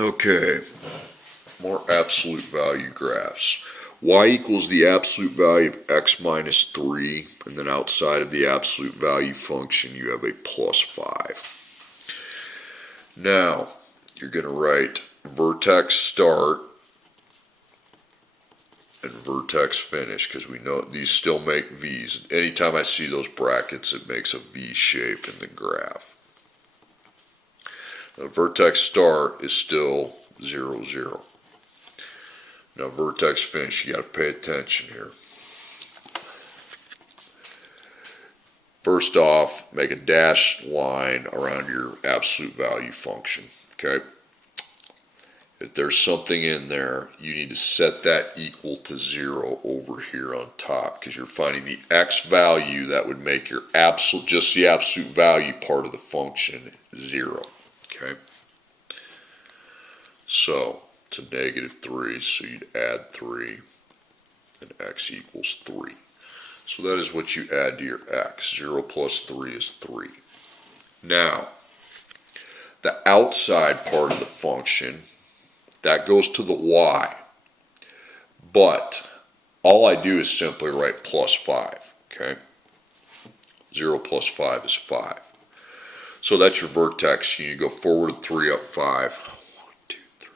Okay, more absolute value graphs. Y equals the absolute value of x minus 3, and then outside of the absolute value function you have a plus 5. Now, you're going to write vertex start and vertex finish, because we know these still make V's. Anytime I see those brackets, it makes a V shape in the graph. The vertex start is still 0, 0. Now vertex finish, you got to pay attention here. First off, make a dashed line around your absolute value function, okay? If there's something in there, you need to set that equal to 0 over here on top, because you're finding the x value that would make your absolute, just the absolute value part of the function 0, okay? So, to -3, so you'd add 3, and x equals 3. So that is what you add to your x. 0 plus 3 is 3. Now, the outside part of the function, that goes to the y. But all I do is simply write plus 5, okay? 0 plus 5 is 5. So that's your vertex. You go forward 3, up 5. 1, 2, 3,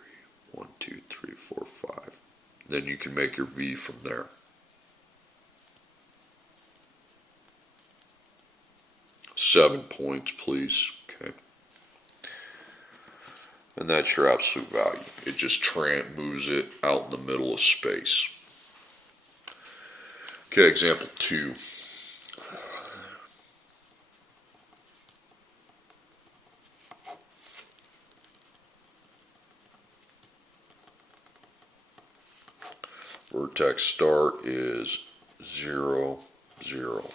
1, 2, 3, 4, 5. Then you can make your V from there. Seven points, please. Okay. And that's your absolute value. It just moves it out in the middle of space. Okay, example 2. Vertex start is 0, 0.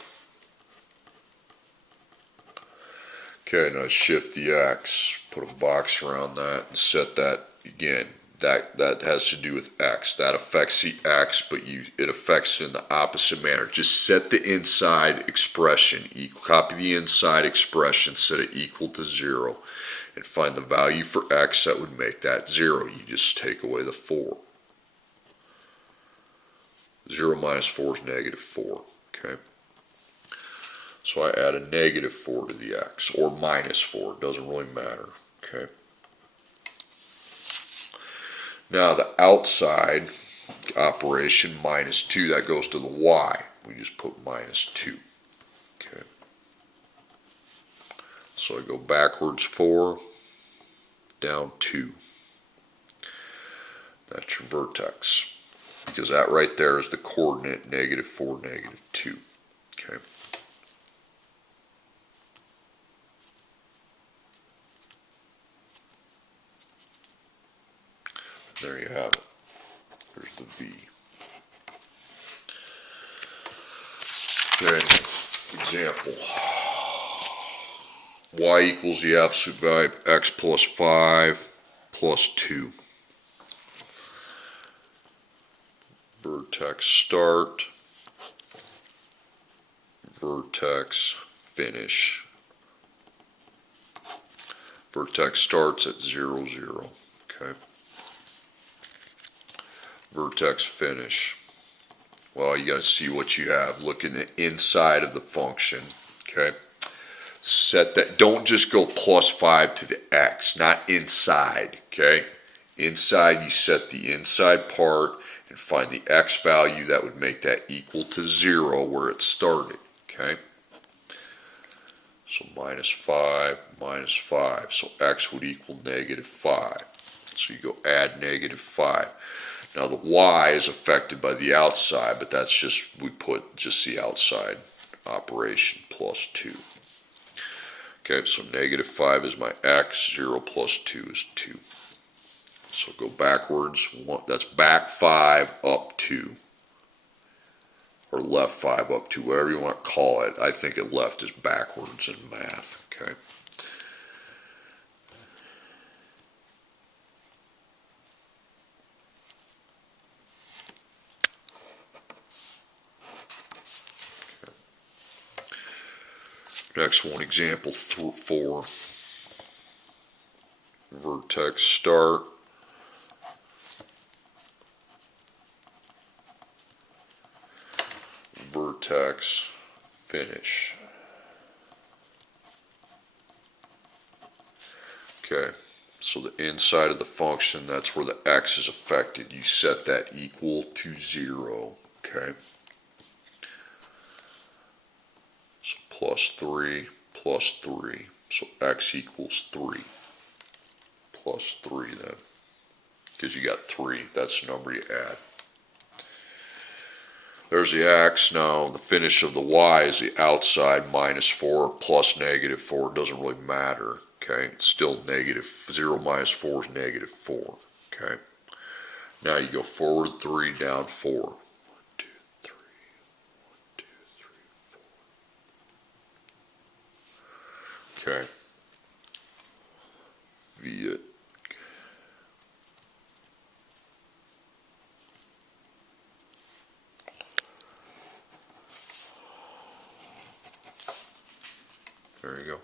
Okay, now shift the x, put a box around that, and set that again. That has to do with x. That affects the x, but it affects it in the opposite manner. Just set the inside expression, copy the inside expression, set it equal to 0, and find the value for x that would make that 0. You just take away the 4. 0 minus 4 is -4, okay? So I add a -4 to the x, or -4, it doesn't really matter, okay? Now the outside operation, -2, that goes to the y. We just put -2, okay? So I go backwards 4, down 2. That's your vertex, because that right there is the coordinate -4, -2, okay? There you have it. There's the V. Okay, example. Y equals the absolute value of x plus 5 plus 2. Vertex start. Vertex finish. Vertex starts at 0, 0. Okay. Vertex finish. Well, you got to see what you have. Look in the inside of the function. Okay. Set that. Don't just go plus 5 to the x. Not inside. Okay. Inside, you set the inside part and find the x value that would make that equal to 0 where it started. Okay. So -5, -5. So x would equal -5. So you go add -5. Now the y is affected by the outside, but that's just, we put just the outside operation, plus 2. Okay, so -5 is my x, 0 plus 2 is 2. So go backwards, that's back 5 up 2. Or left 5 up 2, whatever you want to call it. I think it left is backwards in math, okay? Next one, example 4. Vertex start, vertex finish. Okay, so the inside of the function, that's where the x is affected. You set that equal to 0. Okay, so plus 3 plus 3. So x equals 3 plus 3 then, because you got 3. That's the number you add. There's the x. Now the finish of the y is the outside minus 4 plus negative 4. It doesn't really matter. Okay, it's still negative. 0 minus 4 is negative 4. Okay, now you go forward 3, down 4. 1, 2, 3. 1, 2, 3, 4. Okay. Viet. There you go.